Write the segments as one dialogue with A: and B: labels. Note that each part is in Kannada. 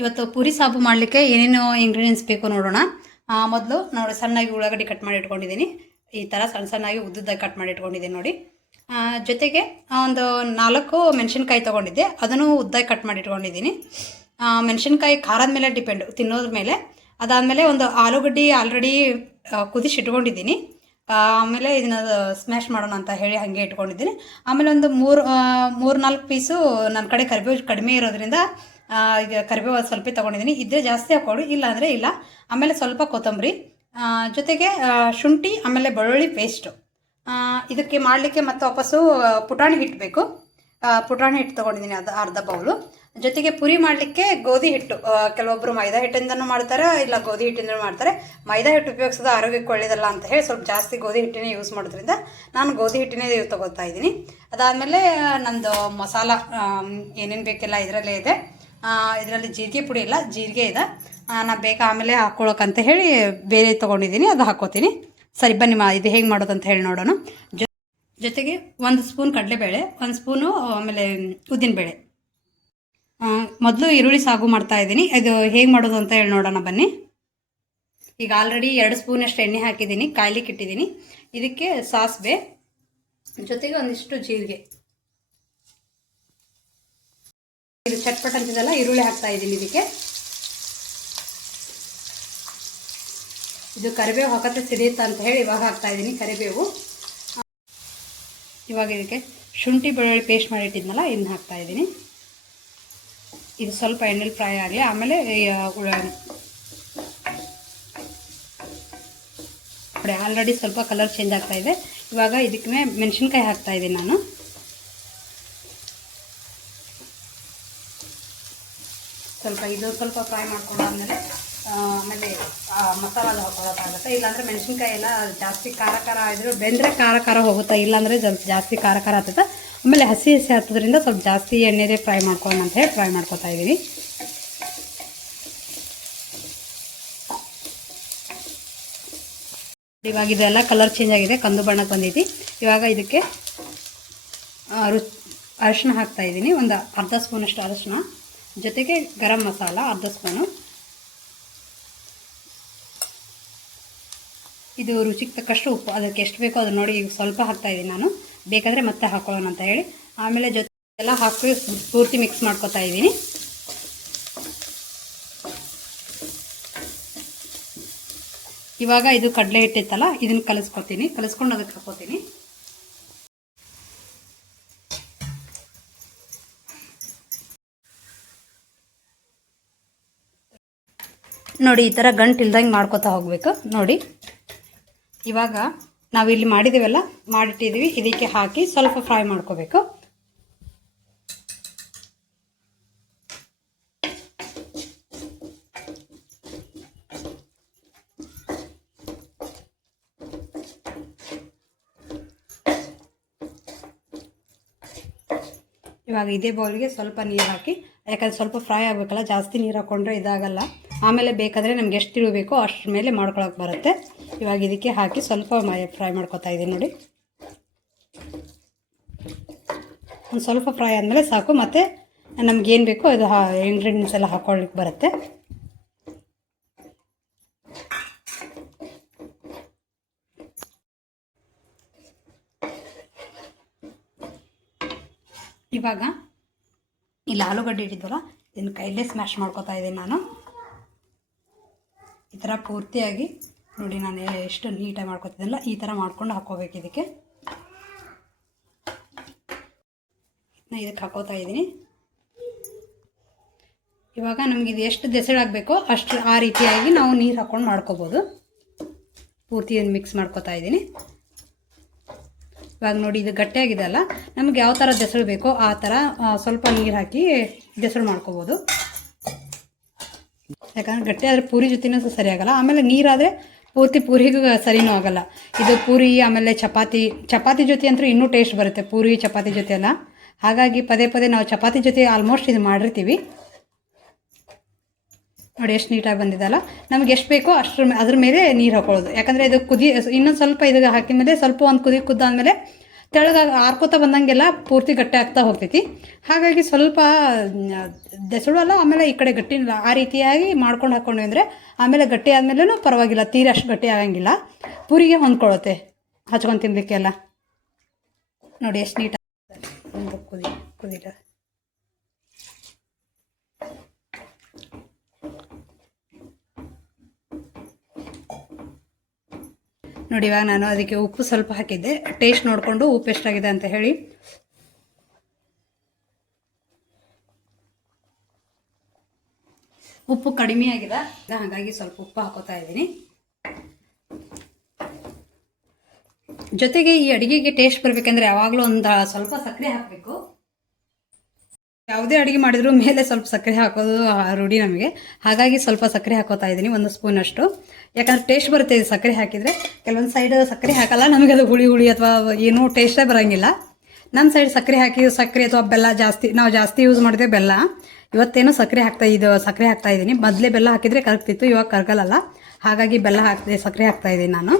A: ಇವತ್ತು ಪೂರಿ ಸಾಬು ಮಾಡಲಿಕ್ಕೆ ಏನೇನು ಇಂಗ್ರೀಡಿಯೆಂಟ್ಸ್ ಬೇಕು ನೋಡೋಣ. ಮೊದಲು ನೋಡಿ, ಸಣ್ಣಾಗಿ ಉಳ್ಳಾಗಡ್ಡಿ ಕಟ್ ಮಾಡಿ ಇಟ್ಕೊಂಡಿದ್ದೀನಿ. ಈ ಥರ ಸಣ್ಣ ಸಣ್ಣಾಗಿ ಉದ್ದುದ್ದಾಗಿ ಕಟ್ ಮಾಡಿ ಇಟ್ಕೊಂಡಿದ್ದೀನಿ ನೋಡಿ. ಜೊತೆಗೆ ಒಂದು ನಾಲ್ಕು ಮೆಣಸಿನ್ಕಾಯಿ ತೊಗೊಂಡಿದ್ದೆ. ಅದನ್ನು ಉದ್ದಾಗಿ ಕಟ್ ಮಾಡಿ ಇಟ್ಕೊಂಡಿದ್ದೀನಿ. ಮೆಣಸಿನ್ಕಾಯಿ ಖಾರದ ಮೇಲೆ ಡಿಪೆಂಡ್ ತಿನ್ನೋದ್ರ ಮೇಲೆ. ಅದಾದಮೇಲೆ ಒಂದು ಆಲೂಗಡ್ಡೆ ಆಲ್ರೆಡಿ ಕುದಿಸಿ ಇಟ್ಕೊಂಡಿದ್ದೀನಿ. ಆಮೇಲೆ ಇದನ್ನ ಸ್ಮ್ಯಾಶ್ ಮಾಡೋಣ ಅಂತ ಹೇಳಿ ಹಾಗೆ ಇಟ್ಕೊಂಡಿದ್ದೀನಿ. ಆಮೇಲೆ ಒಂದು ಮೂರು ಮೂರು ನಾಲ್ಕು ಪೀಸು ನನ್ನ ಕಡೆ ಕರಿಬೇವು ಕಡಿಮೆ ಇರೋದ್ರಿಂದ ಈಗ ಕರಿಬೇವು ಸ್ವಲ್ಪ ತೊಗೊಂಡಿದ್ದೀನಿ. ಇದ್ದರೆ ಜಾಸ್ತಿ ಹಾಕೊಳ್ಳಿ ಇಲ್ಲ ಅಂದರೆ ಇಲ್ಲ. ಆಮೇಲೆ ಸ್ವಲ್ಪ ಕೊತ್ತಂಬರಿ. ಜೊತೆಗೆ ಶುಂಠಿ, ಆಮೇಲೆ ಬೆಳ್ಳುಳ್ಳಿ ಪೇಸ್ಟು ಇದಕ್ಕೆ ಮಾಡಲಿಕ್ಕೆ ಮತ್ತೆ ವಾಪಸ್ಸು ಪುಟಾಣಿ ಹಿಟ್ಟು ಬೇಕು ಪುಟಾಣಿ ಹಿಟ್ಟು ತೊಗೊಂಡಿದ್ದೀನಿ ಅದು ಅರ್ಧ ಬೌಲು. ಜೊತೆಗೆ ಪುರಿ ಮಾಡಲಿಕ್ಕೆ ಗೋಧಿ ಹಿಟ್ಟು. ಕೆಲವೊಬ್ಬರು ಮೈದಾ ಹಿಟ್ಟಿಂದನೂ ಮಾಡ್ತಾರೆ, ಇಲ್ಲ ಗೋಧಿ ಹಿಟ್ಟಿಂದನೂ ಮಾಡ್ತಾರೆ. ಮೈದಾ ಹಿಟ್ಟು ಉಪಯೋಗಿಸೋದು ಆರೋಗ್ಯಕ್ಕೆ ಒಳ್ಳೇದಲ್ಲ ಅಂತ ಹೇಳಿ ಸ್ವಲ್ಪ ಜಾಸ್ತಿ ಗೋಧಿ ಹಿಟ್ಟಿನೇ ಯೂಸ್ ಮಾಡೋದ್ರಿಂದ ನಾನು ಗೋಧಿ ಹಿಟ್ಟಿನೇ ತಗೋತಾ ಇದ್ದೀನಿ. ಅದಾದಮೇಲೆ ನಂದು ಮಸಾಲ ಏನೇನು ಬೇಕೆಲ್ಲ ಇದರಲ್ಲೇ ಇದೆ. ಇದರಲ್ಲಿ ಜೀರಿಗೆ ಪುಡಿ ಇಲ್ಲ, ಜೀರಿಗೆ ಇದೆ. ನಾನು ಬೇಗ ಆಮೇಲೆ ಹಾಕ್ಕೊಳಕ್ಕಂತ ಹೇಳಿ ಬೇರೆ ತೊಗೊಂಡಿದ್ದೀನಿ ಅದು ಹಾಕ್ಕೋತೀನಿ ಸರಿ, ಬನ್ನಿ ಮಾ, ಇದು ಹೇಗೆ ಮಾಡೋದು ಅಂತ ಹೇಳಿ ನೋಡೋಣ. ಜೊತೆಗೆ ಒಂದು ಸ್ಪೂನ್ ಕಡಲೆಬೇಳೆ, ಒಂದು ಸ್ಪೂನು, ಆಮೇಲೆ ಉದ್ದಿನಬೇಳೆ ಮೊದಲು ಈರುಳ್ಳಿ ಸಾಗು ಮಾಡ್ತಾ ಇದ್ದೀನಿ. ಇದು ಹೇಗೆ ಮಾಡೋದು ಅಂತ ಹೇಳಿ ನೋಡೋಣ ಬನ್ನಿ. ಈಗ ಆಲ್ರೆಡಿ ಎರಡು ಸ್ಪೂನಷ್ಟು ಎಣ್ಣೆ ಹಾಕಿದ್ದೀನಿ ಕಾಯ್ಲಿಕ್ಕೆ ಇಟ್ಟಿದ್ದೀನಿ. ಇದಕ್ಕೆ ಸಾಸಿವೆ, ಜೊತೆಗೆ ಒಂದಿಷ್ಟು ಜೀರಿಗೆ. ಇದು ಚಟ್ಪಟ್ ಅಂತಿದಲ್ಲ, ಈರುಳ್ಳಿ ಹಾಕ್ತಾ ಇದ್ದೀನಿ ಇದಕ್ಕೆ. ಇದು ಕರಿಬೇವು ಹಾಕತ್ತೆ ಸಿಡಿಯುತ್ತಾ ಅಂತ ಹೇಳಿ ಇವಾಗ ಹಾಕ್ತಾ ಇದ್ದೀನಿ ಕರಿಬೇವು. ಇವಾಗ ಇದಕ್ಕೆ ಶುಂಠಿ ಬೆಳ್ಳುಳ್ಳಿ ಪೇಸ್ಟ್ ಮಾಡಿಟ್ಟಿದ್ನಲ್ಲ ಇನ್ನು ಹಾಕ್ತಾ ಇದ್ದೀನಿ. ಇದು ಸ್ವಲ್ಪ ಎಣ್ಣೆಲಿ ಫ್ರೈ ಆಗಲಿ, ಆಮೇಲೆ ಆಲ್ರೆಡಿ ಸ್ವಲ್ಪ ಕಲರ್ ಚೇಂಜ್ ಆಗ್ತಾ ಇದೆ. ಇವಾಗ ಇದಕ್ಕೆ ಮೆಣಸಿನ್ಕಾಯಿ ಹಾಕ್ತಾ ಇದ್ದೀನಿ ನಾನು. ಸ್ವಲ್ಪ ಇದು ಸ್ವಲ್ಪ ಫ್ರೈ ಮಾಡ್ಕೊಂಡಾದ್ಮೇಲೆ ಆಮೇಲೆ ಮಸಾಲ ಹಾಕೊಳ್ಳೋಕ್ಕಾಗುತ್ತೆ. ಇಲ್ಲಾಂದರೆ ಮೆಣಸಿನ್ಕಾಯಿ ಎಲ್ಲ ಜಾಸ್ತಿ ಖಾರ ಖಾರ ಇದ್ರೆ ಬೆಂದರೆ ಖಾರ ಖಾರ ಹೋಗುತ್ತೆ. ಇಲ್ಲಾಂದರೆ ಸ್ವಲ್ಪ ಜಾಸ್ತಿ ಖಾರ ಖಾರ ಆಗ್ತದೆ. ಆಮೇಲೆ ಹಸಿ ಹಸಿ ಹತ್ತೋದ್ರಿಂದ ಸ್ವಲ್ಪ ಜಾಸ್ತಿ ಎಣ್ಣೆದೇ ಫ್ರೈ ಮಾಡ್ಕೊಂಡು ಅಂತ ಹೇಳಿ ಫ್ರೈ ಮಾಡ್ಕೊತಾ ಇದ್ದೀನಿ. ಇವಾಗ ಇದೆಲ್ಲ ಕಲರ್ ಚೇಂಜ್ ಆಗಿದೆ. ಕಂದು ಬಣ್ಣಕ್ಕೆ ಬಂದೈತಿ ಇವಾಗ ಇದಕ್ಕೆ ರು ಅರಶಿನ ಹಾಕ್ತಾ ಇದ್ದೀನಿ. ಒಂದು ಅರ್ಧ ಸ್ಪೂನಷ್ಟು ಅರಿಶಿನ ಜೊತೆಗೆ ಗರಂ ಮಸಾಲ, ಅರ್ಧ ಸ್ಪೂನು. ಇದು ರುಚಿಗೆ ತಕ್ಕಷ್ಟು ಉಪ್ಪು, ಅದಕ್ಕೆ ಎಷ್ಟು ಬೇಕೋ ಅದು ನೋಡಿ ಈಗ ಸ್ವಲ್ಪ ಹಾಕ್ತಾ ಇದ್ದೀನಿ ನಾನು. ಬೇಕಾದರೆ ಮತ್ತೆ ಹಾಕೊಳ್ಳೋಣ ಅಂತ ಹೇಳಿ. ಆಮೇಲೆ ಜೊತೆ ಎಲ್ಲ ಹಾಕಿ ಪೂರ್ತಿ ಮಿಕ್ಸ್ ಮಾಡ್ಕೊತಾ ಇದ್ದೀನಿ ಇವಾಗ ಇದು ಕಡಲೆ ಹಿಟ್ಟಿತ್ತಲ್ಲ, ಇದನ್ನು ಕಲಿಸ್ಕೊತೀನಿ. ಕಲಿಸ್ಕೊಂಡು ಅದಕ್ಕೆ ಹಾಕೋತೀನಿ. ನೋಡಿ, ಈ ಥರ ಗಂಟು ಇಲ್ದಂಗೆ ಮಾಡ್ಕೊತಾ ಹೋಗಬೇಕು. ನೋಡಿ. ಇವಾಗ ನಾವು ಇಲ್ಲಿ ಮಾಡಿದ್ದೀವಲ್ಲ ಮಾಡಿಟ್ಟಿದ್ದೀವಿ ಇದಕ್ಕೆ ಹಾಕಿ ಸ್ವಲ್ಪ ಫ್ರೈ ಮಾಡ್ಕೋಬೇಕು. ಇವಾಗ ಇದೇ ಬೌಲ್ಗೆ ಸ್ವಲ್ಪ ನೀರು ಹಾಕಿ, ಯಾಕಂದ್ರೆ ಸ್ವಲ್ಪ ಫ್ರೈ ಆಗಬೇಕಲ್ಲ, ಜಾಸ್ತಿ ನೀರು ಹಾಕ್ಕೊಂಡ್ರೆ ಇದಾಗಲ್ಲ. ಆಮೇಲೆ ಬೇಕಾದರೆ ನಮ್ಗೆ ಎಷ್ಟು ಇಡಬೇಕೋ ಅಷ್ಟ್ರ ಮೇಲೆ ಮಾಡ್ಕೊಳಕ್ಕೆ ಬರುತ್ತೆ. ಇವಾಗ ಇದಕ್ಕೆ ಹಾಕಿ ಸ್ವಲ್ಪ ಫ್ರೈ ಮಾಡ್ಕೊತಾ ಇದ್ದೀನಿ ನೋಡಿ. ಒಂದು ಸ್ವಲ್ಪ ಫ್ರೈ ಆದಮೇಲೆ ಸಾಕು. ಮತ್ತು ಏನು ಬೇಕೋ ಅದು ಹಾ ಇಂಗ್ರೀಡಿಯೆಂಟ್ಸ್ ಎಲ್ಲ ಹಾಕೊಳ್ಳಿಕ್ಕೆ ಬರುತ್ತೆ. ಇವಾಗ ಇಲ್ಲಿ ಆಲೂಗಡ್ಡೆ ಇಟ್ಟಿದ್ದಲ್ಲ ಇದನ್ನು ಕೈಲೇ ಸ್ಮ್ಯಾಶ್ ಮಾಡ್ಕೋತಾ ಇದ್ದೀನಿ ನಾನು. ಈ ಥರ ಪೂರ್ತಿಯಾಗಿ ನೋಡಿ ನಾನು ಎಷ್ಟು ನೀಟಾಗಿ ಮಾಡ್ಕೊತಿದ್ದಲ್ಲ ಈ ಥರ ಮಾಡ್ಕೊಂಡು ಹಾಕ್ಕೋಬೇಕು ಇದಕ್ಕೆ. ನಾನು ಇದಕ್ಕೆ ಹಾಕೋತಾ ಇದ್ದೀನಿ. ಇವಾಗ ನಮ್ಗೆ ಇದು ಎಷ್ಟು ದೆಸಳಾಗಬೇಕೋ ಅಷ್ಟು ಆ ರೀತಿಯಾಗಿ ನಾವು ನೀರು ಹಾಕ್ಕೊಂಡು ಮಾಡ್ಕೋಬೋದು. ಪೂರ್ತಿ ಮಿಕ್ಸ್ ಮಾಡ್ಕೋತಾ ಇದ್ದೀನಿ. ಇವಾಗ ನೋಡಿ ಇದು ಗಟ್ಟಿಯಾಗಿದೆ ಅಲ್ಲ? ನಮ್ಗೆ ಯಾವ ಥರ ದೆಸಳು ಬೇಕೋ ಆ ಥರ ಸ್ವಲ್ಪ ನೀರು ಹಾಕಿ ದೆಸಳು ಮಾಡ್ಕೋಬೋದು. ಯಾಕಂದ್ರೆ ಗಟ್ಟಿ ಆದರೆ ಪೂರಿ ಜೊತೆನೂ ಸಹ ಸರಿ ಆಗಲ್ಲ. ಆಮೇಲೆ ನೀರಾದರೆ ಪೂರ್ತಿ ಪೂರಿಗೂ ಸರಿನೂ ಆಗಲ್ಲ. ಇದು ಪೂರಿ, ಆಮೇಲೆ ಚಪಾತಿ ಚಪಾತಿ ಜೊತೆ ಅಂತೂ ಇನ್ನೂ ಟೇಸ್ಟ್ ಬರುತ್ತೆ. ಪೂರಿ, ಚಪಾತಿ ಜೊತೆ ಎಲ್ಲ ಹಾಗಾಗಿ ಪದೇ ಪದೇ ನಾವು ಚಪಾತಿ ಜೊತೆ ಆಲ್ಮೋಸ್ಟ್ ಇದು ಮಾಡಿರ್ತೀವಿ. ನೋಡಿ ಎಷ್ಟು ನೀಟಾಗಿ ಬಂದಿದಲ್ಲ. ನಮ್ಗೆ ಎಷ್ಟು ಬೇಕೋ ಅಷ್ಟರ ಅದ್ರ ಮೇಲೆ ನೀರು ಹಾಕೊಳ್ಳೋದು. ಯಾಕಂದರೆ ಇದು ಕುದಿ ಇನ್ನೊಂದು ಸ್ವಲ್ಪ ಇದು ಹಾಕಿದ ಮೇಲೆ ಸ್ವಲ್ಪ ಒಂದು ಕುದಿ ಕುದ್ದಾದ್ಮೇಲೆ ತೆಳಗಾಗಿ ಆರ್ಕೋತಾ ಬಂದಂಗೆಲ್ಲ ಪೂರ್ತಿ ಗಟ್ಟಿ ಆಗ್ತಾ ಹೋಗ್ತೈತಿ. ಹಾಗಾಗಿ ಸ್ವಲ್ಪ ದೆಸಳು ಆಮೇಲೆ ಈ ಕಡೆ ಗಟ್ಟಿನಲ್ಲ ಆ ರೀತಿಯಾಗಿ ಮಾಡ್ಕೊಂಡು ಹಾಕ್ಕೊಂಡ್ವಿ ಅಂದರೆ ಆಮೇಲೆ ಗಟ್ಟಿ ಆದಮೇಲೂ ಪರವಾಗಿಲ್ಲ, ತೀರ ಅಷ್ಟು ಗಟ್ಟಿ ಆಗಂಗಿಲ್ಲ. ಪೂರಿಗೆ ಹೊಂದ್ಕೊಳ್ಳುತ್ತೆ ಹಚ್ಕೊಂಡು ತಿನ್ನಲಿಕ್ಕೆಲ್ಲ ನೋಡಿ, ಎಷ್ಟು ನೀಟಾಗಿ. ಕುದಿ, ಕುದಿಲ. ನೋಡಿ, ಇವಾಗ ನಾನು ಅದಕ್ಕೆ ಉಪ್ಪು ಸ್ವಲ್ಪ ಹಾಕಿದ್ದೆ. ಟೇಸ್ಟ್ ನೋಡಿಕೊಂಡು ಉಪ್ಪು ಎಷ್ಟಾಗಿದೆ ಅಂತ ಹೇಳಿ. ಉಪ್ಪು ಕಡಿಮೆ ಆಗಿದೆ. ಹಾಗಾಗಿ ಸ್ವಲ್ಪ ಉಪ್ಪು ಹಾಕೋತಾ ಇದ್ದೀನಿ. ಜೊತೆಗೆ ಈ ಅಡಿಗೆಗೆ ಟೇಸ್ಟ್ ಬರಬೇಕಂದ್ರೆ ಯಾವಾಗಲೂ ಒಂದು ಸ್ವಲ್ಪ ಸಕ್ಕರೆ ಹಾಕಬೇಕು. ಯಾವುದೇ ಅಡುಗೆ ಮಾಡಿದ್ರು ಮೇಲೆ ಸ್ವಲ್ಪ ಸಕ್ಕರೆ ಹಾಕೋದು ರೂಢಿ ನಮಗೆ. ಹಾಗಾಗಿ ಸ್ವಲ್ಪ ಸಕ್ಕರೆ ಹಾಕೋತಾ ಇದ್ದೀನಿ, ಒಂದು ಸ್ಪೂನ್ ಅಷ್ಟು. ಯಾಕಂದ್ರೆ ಟೇಸ್ಟ್ ಬರುತ್ತೆ ಇದು ಸಕ್ಕರೆ ಹಾಕಿದರೆ. ಕೆಲವೊಂದು ಸೈಡ್ ಸಕ್ಕರೆ ಹಾಕಲ್ಲ, ನಮಗೆ ಅದು ಹುಳಿ ಹುಳಿ ಅಥವಾ ಏನೂ ಟೇಸ್ಟೇ ಬರೋಂಗಿಲ್ಲ. ನಮ್ಮ ಸೈಡ್ ಸಕ್ಕರೆ ಹಾಕಿ, ಸಕ್ಕರೆ ಅಥವಾ ಬೆಲ್ಲ ಜಾಸ್ತಿ, ನಾವು ಜಾಸ್ತಿ ಯೂಸ್ ಮಾಡಿದೆ ಬೆಲ್ಲ. ಇವತ್ತೇನೋ ಸಕ್ಕರೆ ಹಾಕ್ತಾ ಇದು, ಸಕ್ಕರೆ ಹಾಕ್ತಾ ಇದ್ದೀನಿ. ಮೊದಲೇ ಬೆಲ್ಲ ಹಾಕಿದರೆ ಕರಗ್ತಿತ್ತು, ಇವಾಗ ಕರಗಲ್ಲ ಹಾಗಾಗಿ ಬೆಲ್ಲ ಹಾಕ್ದೆ ಸಕ್ಕರೆ ಹಾಕ್ತಾ ಇದ್ದೀನಿ ನಾನು.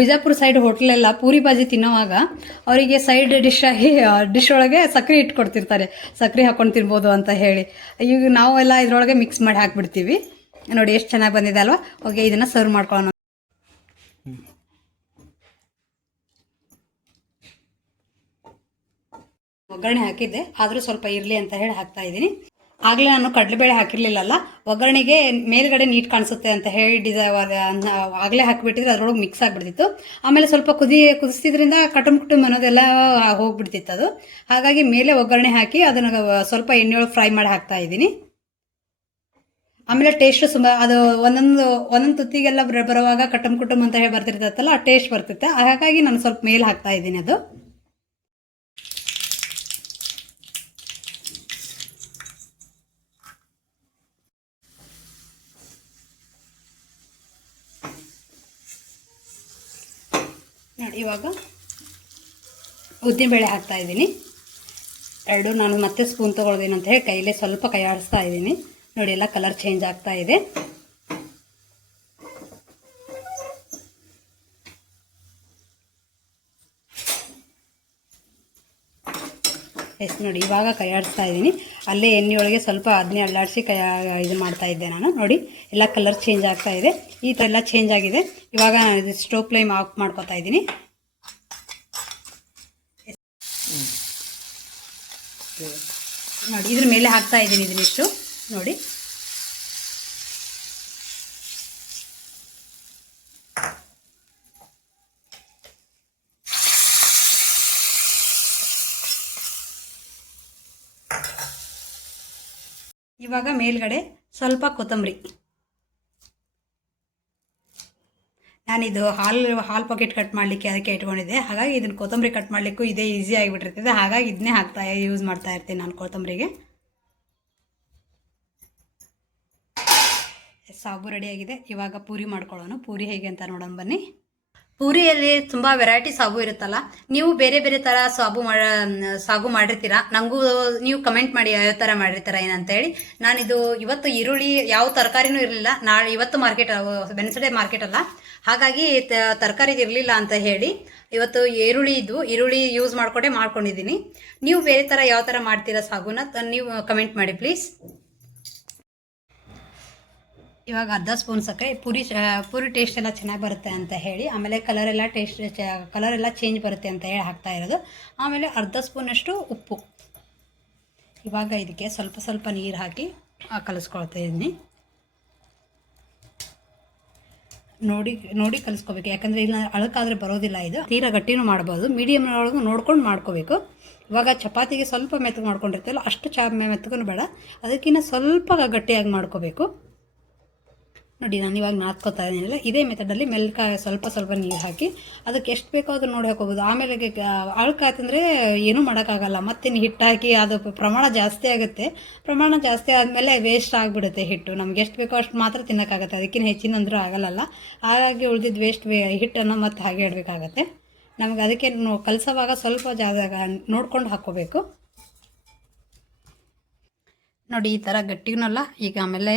A: ಬಿಜಾಪುರ ಸೈಡ್ ಹೋಟ್ಲೆಲ್ಲ ಪೂರಿ ಬಾಜಿ ತಿನ್ನೋವಾಗ ಅವರಿಗೆ ಸೈಡ್ ಡಿಶ್ ಆಗಿ ಡಿಶ್ ಒಳಗೆ ಸಕ್ಕರೆ ಇಟ್ಕೊಡ್ತಿರ್ತಾರೆ. ಸಕ್ಕರೆ ಹಾಕೊಂಡು ತಿನ್ಬೋದು ಅಂತ ಹೇಳಿ. ಈಗ ನಾವೆಲ್ಲ ಇದ್ರೊಳಗೆ ಮಿಕ್ಸ್ ಮಾಡಿ ಹಾಕ್ಬಿಡ್ತೀವಿ. ನೋಡಿ ಎಷ್ಟು ಚೆನ್ನಾಗಿ ಬಂದಿದೆ ಅಲ್ವಾ? ಓಕೆ, ಇದನ್ನು ಸರ್ವ್ ಮಾಡ್ಕೊಳ್ಳೋಣ. ಒಗ್ಗರಣೆ ಹಾಕಿದ್ದೆ. ಆದರೂ ಸ್ವಲ್ಪ ಇರಲಿ ಅಂತ ಹೇಳಿ ಹಾಕ್ತಾ ಇದ್ದೀನಿ. ಆಗಲೇ ನಾನು ಕಡಲೆಬೇಳೆ ಹಾಕಿರ್ಲಿಲ್ಲಲ್ಲ ಒಗ್ಗರಣೆಗೆ ಮೇಲ್ಗಡೆ ನೀಟ್ ಕಾಣಿಸುತ್ತೆ ಅಂತ ಹೇಳಿ ಡಿಸೈ ಆಗಲೇ ಹಾಕಿಬಿಟ್ಟಿದ್ರೆ ಅದ್ರೊಳಗೆ ಮಿಕ್ಸ್ ಆಗಿಬಿಡ್ತಿತ್ತು. ಆಮೇಲೆ ಸ್ವಲ್ಪ ಕುದಿ ಕುದಿಸ್ತಿದ್ರಿಂದ ಕಟುಮ್ ಕುಟುಂಬ ಅನ್ನೋದೆಲ್ಲ ಹೋಗ್ಬಿಡ್ತಿತ್ತು ಅದು. ಹಾಗಾಗಿ ಮೇಲೆ ಒಗ್ಗರಣೆ ಹಾಕಿ ಅದನ್ನು ಸ್ವಲ್ಪ ಎಣ್ಣೆಯೊಳಗೆ ಫ್ರೈ ಮಾಡಿ ಹಾಕ್ತಾ ಇದ್ದೀನಿ. ಆಮೇಲೆ ಟೇಸ್ಟ್ ತುಂಬ ಅದು ಒಂದೊಂದು ಒಂದೊಂದು ತುತ್ತಿಗೆಲ್ಲ ಬರ- ಬರುವಾಗ ಕಟಮ್ ಕುಟುಂಬ ಅಂತ ಹೇಳಿ ಬರ್ತಿರ್ತೈತಲ್ಲ, ಆ ಟೇಸ್ಟ್ ಬರ್ತಿತ್ತೆ ಹಾಗಾಗಿ ನಾನು ಸ್ವಲ್ಪ ಮೇಲೆ ಹಾಕ್ತಾ ಇದ್ದೀನಿ ಅದು. ಇವಾಗ ಹಾಕ್ತಾ ಇದ್ದೀನಿ. ಎರಡು, ನಾನು ಮತ್ತೆ ಸ್ಪೂನ್ ತೊಗೊಳ್ತೀನಿ ಅಂತ ಹೇಳಿ ಕೈಲೇ ಸ್ವಲ್ಪ ಕೈ ಆಡಿಸ್ತಾ ಇದ್ದೀನಿ. ನೋಡಿ, ಎಲ್ಲ ಕಲರ್ ಚೇಂಜ್ ಆಗ್ತಾ ಇದೆ. ಎಸ್, ನೋಡಿ, ಇವಾಗ ಕೈ ಆಡಿಸ್ತಾ ಇದ್ದೀನಿ. ಅಲ್ಲೇ ಎಣ್ಣೆಯೊಳಗೆ ಸ್ವಲ್ಪ ಅದನ್ನೇ ಅಲ್ಲಾಡಿಸಿ ಕೈ ಇದು ಮಾಡ್ತಾ ಇದ್ದೆ ನಾನು. ನೋಡಿ, ಎಲ್ಲ ಕಲರ್ ಚೇಂಜ್ ಆಗ್ತಾ ಇದೆ. ಈ ಥರ ಎಲ್ಲ ಚೇಂಜ್ ಆಗಿದೆ. ಇವಾಗ ನಾನು ಇದು ಸ್ಟೋವ್ ಫ್ಲೇಮ್ ಆಫ್ ಮಾಡ್ಕೊತಾ ಇದ್ದೀನಿ. ನೋಡಿ ಇದ್ರ ಮೇಲೆ ಹಾಕ್ತಾ ಇದ್ದೀನಿ ಇದನ್ನಿಷ್ಟು ನೋಡಿ. ಇವಾಗ ಮೇಲ್ಗಡೆ ಸ್ವಲ್ಪ ಕೊತ್ತಂಬರಿ. ನಾನಿದು ಹಾಲು ಹಾಲು ಪಾಕೆಟ್ ಕಟ್ ಮಾಡಲಿಕ್ಕೆ ಅದಕ್ಕೆ ಇಟ್ಕೊಂಡಿದ್ದೆ. ಹಾಗಾಗಿ ಇದನ್ನು ಕೊತ್ತಂಬರಿ ಕಟ್ ಮಾಡಲಿಕ್ಕೂ ಇದೇ ಈಸಿ ಆಗಿಬಿಟ್ಟಿರ್ತದೆ ಹಾಗಾಗಿ ಇದನ್ನೇ ಹಾಕ್ತಾ ಯೂಸ್ ಮಾಡ್ತಾ ಇರ್ತೀನಿ ನಾನು ಕೊತ್ತಂಬರಿಗೆ. ಸಾಬು ರೆಡಿಯಾಗಿದೆ ಇವಾಗ ಪೂರಿ ಮಾಡ್ಕೊಳ್ಳೋಣ. ಪೂರಿ ಹೇಗೆ ಅಂತ ನೋಡೋಣ ಬನ್ನಿ. ಪೂರಿಯಲ್ಲಿ ತುಂಬ ವೆರೈಟಿ ಸಾಗು ಇರುತ್ತಲ್ಲ? ನೀವು ಬೇರೆ ಬೇರೆ ತರ ಸಾಗು ಮಾಡ ಸಾಗು ಮಾಡಿರ್ತೀರಾ? ನಂಗೂ ನೀವು ಕಮೆಂಟ್ ಮಾಡಿ ಯಾವ ಥರ ಮಾಡಿರ್ತೀರ ನಾನು ನಾನಿದು ಇವತ್ತು ಈರುಳ್ಳಿ ಯಾವ ತರಕಾರಿನೂ ಇರಲಿಲ್ಲ. ನಾಳೆ ಇವತ್ತು ಮಾರ್ಕೆಟ್ ಬೆನ್ಸಡೆ ಮಾರ್ಕೆಟ್ ಅಲ್ಲ. ಹಾಗಾಗಿ ತರಕಾರಿ ಇರಲಿಲ್ಲ ಅಂತ ಹೇಳಿ ಇವತ್ತು ಈರುಳ್ಳಿ ಇದು. ಈರುಳ್ಳಿ ಯೂಸ್ ಮಾಡ್ಕೊಂಡೇ ಮಾಡ್ಕೊಂಡಿದ್ದೀನಿ. ನೀವು ಬೇರೆ ಥರ ಯಾವ ಥರ ಮಾಡ್ತೀರಾ ಸಾಗುನ? ನೀವು ಕಮೆಂಟ್ ಮಾಡಿ ಪ್ಲೀಸ್ ಇವಾಗ ಅರ್ಧ ಸ್ಪೂನ್ ಸಕ್ಕರೆ, ಪೂರಿ ಪುರಿ ಟೇಸ್ಟ್ ಎಲ್ಲ ಚೆನ್ನಾಗಿ ಬರುತ್ತೆ ಅಂತ ಹೇಳಿ, ಆಮೇಲೆ ಕಲರ್ ಎಲ್ಲ ಟೇಸ್ಟ್ ಕಲರ್ ಎಲ್ಲ ಚೇಂಜ್ ಬರುತ್ತೆ ಅಂತ ಹೇಳಿ ಹಾಕ್ತಾ ಇರೋದು. ಆಮೇಲೆ ಅರ್ಧ ಸ್ಪೂನಷ್ಟು ಉಪ್ಪು. ಇವಾಗ ಇದಕ್ಕೆ ಸ್ವಲ್ಪ ಸ್ವಲ್ಪ ನೀರು ಹಾಕಿ ಕಲಿಸ್ಕೊಳ್ತಾ ಇದ್ದೀನಿ. ನೋಡಿ ನೋಡಿ ಕಲಿಸ್ಕೋಬೇಕು. ಯಾಕಂದರೆ ಇಲ್ಲ ಅಳಕಾದರೆ ಬರೋದಿಲ್ಲ ಇದು. ತೀರಾ ಗಟ್ಟಿನೂ ಮಾಡ್ಬೋದು. ಮೀಡಿಯಮ್ ಒಳಗೆ ನೋಡ್ಕೊಂಡು ಮಾಡ್ಕೋಬೇಕು. ಇವಾಗ ಚಪಾತಿಗೆ ಸ್ವಲ್ಪ ಮೆತ್ತಗೆ ಮಾಡ್ಕೊಂಡಿರ್ತೀವಲ್ಲ, ಅಷ್ಟು ಚಾ ಮೆತ್ತಗೂ ಬೇಡ. ಅದಕ್ಕಿಂತ ಸ್ವಲ್ಪ ಗಟ್ಟಿಯಾಗಿ ಮಾಡ್ಕೋಬೇಕು. ನೋಡಿ, ನಾನು ಇವಾಗ ನಾದ್ಕೋತಾ ಇದ್ದೀನಲ್ಲ ಇದೇ ಮೆಥಡಲ್ಲಿ ಮೆಲ್ಕ ಸ್ವಲ್ಪ ಸ್ವಲ್ಪ ನೀರು ಹಾಕಿ ಅದಕ್ಕೆ ಎಷ್ಟು ಬೇಕೋ ಅದು ನೋಡಿ ಹಾಕೋಬೋದು ಆಮೇಲೆ ಅಳ್ಕಾಯ್ತಂದರೆ ಏನೂ ಮಾಡೋಕ್ಕಾಗಲ್ಲ. ಮತ್ತೆ ಹಿಟ್ಟು ಹಾಕಿ ಅದು ಪ್ರಮಾಣ ಜಾಸ್ತಿ ಆಗುತ್ತೆ. ಪ್ರಮಾಣ ಜಾಸ್ತಿ ಆದಮೇಲೆ ವೇಸ್ಟ್ ಆಗಿಬಿಡುತ್ತೆ ಹಿಟ್ಟು. ನಮ್ಗೆ ಎಷ್ಟು ಬೇಕೋ ಅಷ್ಟು ಮಾತ್ರ ತಿನ್ನೋಕ್ಕಾಗುತ್ತೆ. ಅದಕ್ಕಿಂತ ಹೆಚ್ಚಿನ ಅಂದರೂ ಆಗಲ್ಲ ಹಾಗಾಗಿ ಉಳಿದಿದ್ದು ವೇಸ್ಟ್ ವೇ, ಹಿಟ್ಟನ್ನು ಮತ್ತೆ ಹಾಗೆ ಇಡಬೇಕಾಗತ್ತೆ. ನಮ್ಗೆ ಅದಕ್ಕೆ ಕಲಸೋವಾಗ ಸ್ವಲ್ಪ ಜಾಗ ನೋಡ್ಕೊಂಡು ಹಾಕ್ಕೋಬೇಕು. ನೋಡಿ, ಈ ಥರ ಗಟ್ಟಿನಲ್ಲ, ಈಗ ಆಮೇಲೆ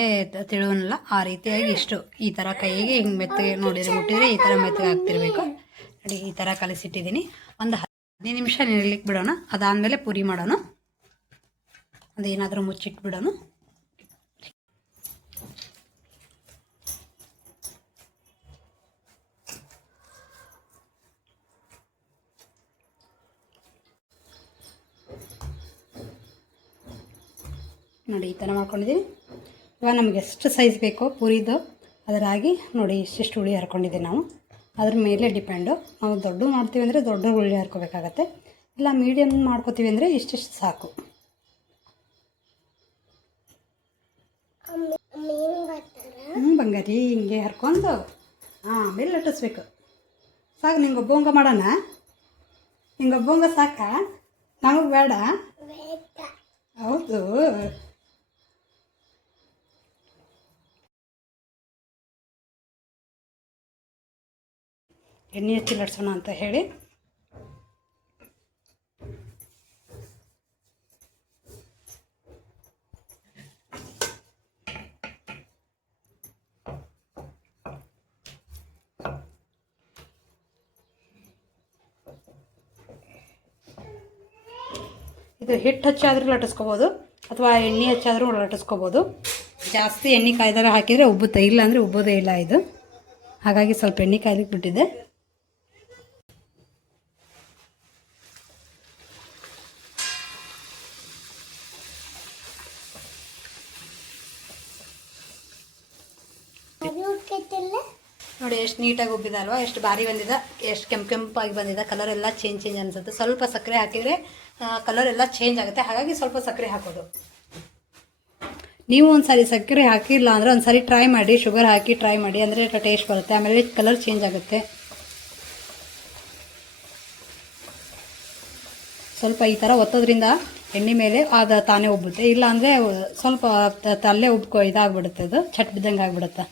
A: ತಿಳುವನಲ್ಲ, ಆ ರೀತಿಯಾಗಿ ಇಷ್ಟು ಈ ಥರ ಕೈಗೆ ಹಿಂಗೆ ಮೆತ್ತಗೆ ನೋಡಿದ್ರೆ ಮುಟ್ಟಿದ್ರೆ ಈ ಥರ ಮೆತ್ತಗೆ ಆಗ್ತಿರ್ಬೇಕು. ನೋಡಿ, ಈ ಥರ ಕಲಿಸಿಟ್ಟಿದ್ದೀನಿ. ಒಂದು ಹದಿನೈದು ನಿಮಿಷ ನೆನೆಲಿಕ್ಕೆ ಬಿಡೋಣ. ಅದಾದಮೇಲೆ ಪುರಿ ಮಾಡೋಣ. ಅದೇನಾದರೂ ಮುಚ್ಚಿಟ್ಬಿಡೋಣ. ನೋಡಿ ಈ ಥರ ಮಾಡ್ಕೊಂಡಿದ್ದೀನಿ. ಇವಾಗ ನಮಗೆ ಎಷ್ಟು ಸೈಜ್ ಬೇಕೋ ಪೂರಿದು ಅದರಾಗಿ ನೋಡಿ ಇಷ್ಟಿಷ್ಟು ಹುಳಿ ಹರ್ಕೊಂಡಿದ್ದೀವಿ ನಾವು. ಅದ್ರ ಮೇಲೆ ಡಿಪೆಂಡು ನಾವು ದೊಡ್ಡ ಮಾಡ್ತೀವಿ ಅಂದರೆ ದೊಡ್ಡ ಹುಳಿ ಹರ್ಕೋಬೇಕಾಗತ್ತೆ. ಇಲ್ಲ ಮೀಡಿಯಮ್ ಮಾಡ್ಕೋತೀವಿ ಅಂದರೆ ಇಷ್ಟಿಷ್ಟು ಸಾಕು. ಹ್ಞೂ ಬಂಗಾರಿ ಹಿಂಗೆ ಹರ್ಕೊಂಡು ಹಾಂ ಮೇಲೆ ಲಟ್ಟಿಸ್ಬೇಕು. ಸಾಕು ನಿಂಗೆ ಒಬ್ಬೊಂಗ ಮಾಡೋಣ? ನಿಂಗೆ ಒಬ್ಬೊಂಗ ಸಾಕ? ನಮಗೆ ಬೇಡ. ಹೌದು. ಎಣ್ಣೆ ಹಚ್ಚಿ ಲಟ್ಸೋಣ ಅಂತ ಹೇಳಿ. ಇದು ಹಿಟ್ಟು ಹಚ್ಚಾದರೂ ಲಟ್ಟಿಸ್ಕೋಬೋದು, ಅಥವಾ ಎಣ್ಣೆ ಹಚ್ಚಾದರೂ ಲಟ್ಟಿಸ್ಕೋಬೋದು. ಜಾಸ್ತಿ ಎಣ್ಣೆ ಕಾಯ್ದಾರ ಹಾಕಿದರೆ ಉಬ್ಬುತ್ತೆ ಇಲ್ಲ ಅಂದರೆ ಉಬ್ಬೋದೇ ಇಲ್ಲ ಇದು. ಹಾಗಾಗಿ ಸ್ವಲ್ಪ ಎಣ್ಣೆ ಕಾಯ್ದಕ್ಕೆ ಬಿಟ್ಟಿದ್ದೆ. ನೋಡಿ ಎಷ್ಟು ನೀಟಾಗಿ ಉಬ್ಬಿದ ಅಲ್ವಾ, ಎಷ್ಟು ಭಾರಿ ಬಂದಿದೆ, ಎಷ್ಟು ಕೆಂಪು ಕೆಂಪಾಗಿ ಬಂದಿದೆ ಕಲರ್ ಎಲ್ಲ ಚೇಂಜ್ ಚೇಂಜ್ ಅನಿಸುತ್ತೆ. ಸ್ವಲ್ಪ ಸಕ್ಕರೆ ಹಾಕಿದರೆ ಕಲರ್ ಎಲ್ಲ ಚೇಂಜ್ ಆಗುತ್ತೆ. ಹಾಗಾಗಿ ಸ್ವಲ್ಪ ಸಕ್ಕರೆ ಹಾಕೋದು. ನೀವು ಒಂದು ಸಕ್ಕರೆ ಹಾಕಿಲ್ಲ ಅಂದರೆ ಒಂದು ಟ್ರೈ ಮಾಡಿ ಶುಗರ್ ಹಾಕಿ ಟ್ರೈ ಮಾಡಿ, ಅಂದರೆ ಟೇಸ್ಟ್ ಬರುತ್ತೆ. ಆಮೇಲೆ ಕಲರ್ ಚೇಂಜ್ ಆಗುತ್ತೆ. ಸ್ವಲ್ಪ ಈ ಥರ ಒತ್ತೋದ್ರಿಂದ ಎಣ್ಣೆ ಮೇಲೆ ಅದು ತಾನೇ ಉಬ್ಬುತ್ತೆ. ಇಲ್ಲ ಅಂದರೆ ಸ್ವಲ್ಪ ತಲ್ಲೇ ಉಬ್ಕೊ ಇದಾಗ್ಬಿಡುತ್ತೆ ಅದು ಚಟ್ ಬಿದ್ದಂಗೆ ಆಗಿಬಿಡುತ್ತೆ.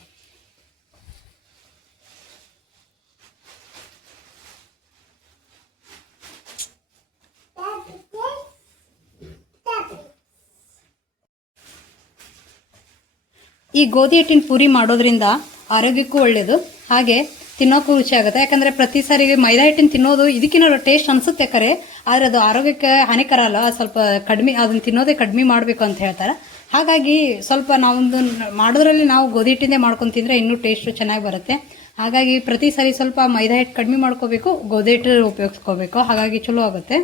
A: ಈ ಗೋಧಿ ಹಿಟ್ಟಿನ ಪೂರಿ ಮಾಡೋದ್ರಿಂದ ಆರೋಗ್ಯಕ್ಕೂ ಒಳ್ಳೆಯದು ಹಾಗೆ ತಿನ್ನೋಕ್ಕೂ ರುಚಿ ಆಗುತ್ತೆ. ಯಾಕಂದರೆ ಪ್ರತಿ ಸಾರಿ ಮೈದಾ ಹಿಟ್ಟಿನ ತಿನ್ನೋದು ಇದಕ್ಕಿನ್ನ ಟೇಸ್ಟ್ ಅನಿಸುತ್ತೆ ಕರೆ. ಆದರೆ ಅದು ಆರೋಗ್ಯಕ್ಕೆ ಹಾನಿಕರ ಅಲ್ಲ. ಸ್ವಲ್ಪ ಕಡಿಮೆ, ಅದನ್ನು ತಿನ್ನೋದೇ ಕಡಿಮೆ ಮಾಡಬೇಕು ಅಂತ ಹೇಳ್ತಾರೆ. ಹಾಗಾಗಿ ಸ್ವಲ್ಪ ನಾವೊಂದು ಮಾಡೋದ್ರಲ್ಲಿ ನಾವು ಗೋಧಿ ಹಿಟ್ಟಿಂದೇ ಮಾಡ್ಕೊಂಡು ತಿಂದರೆ ಇನ್ನೂ ಟೇಸ್ಟು ಚೆನ್ನಾಗಿ ಬರುತ್ತೆ. ಹಾಗಾಗಿ ಪ್ರತಿ ಸಾರಿ ಸ್ವಲ್ಪ ಮೈದಾ ಹಿಟ್ಟು ಕಡಿಮೆ ಮಾಡ್ಕೋಬೇಕು, ಗೋಧಿ ಹಿಟ್ಟು ಉಪಯೋಗಿಸ್ಕೋಬೇಕು. ಹಾಗಾಗಿ ಚಲೋ ಆಗುತ್ತೆ.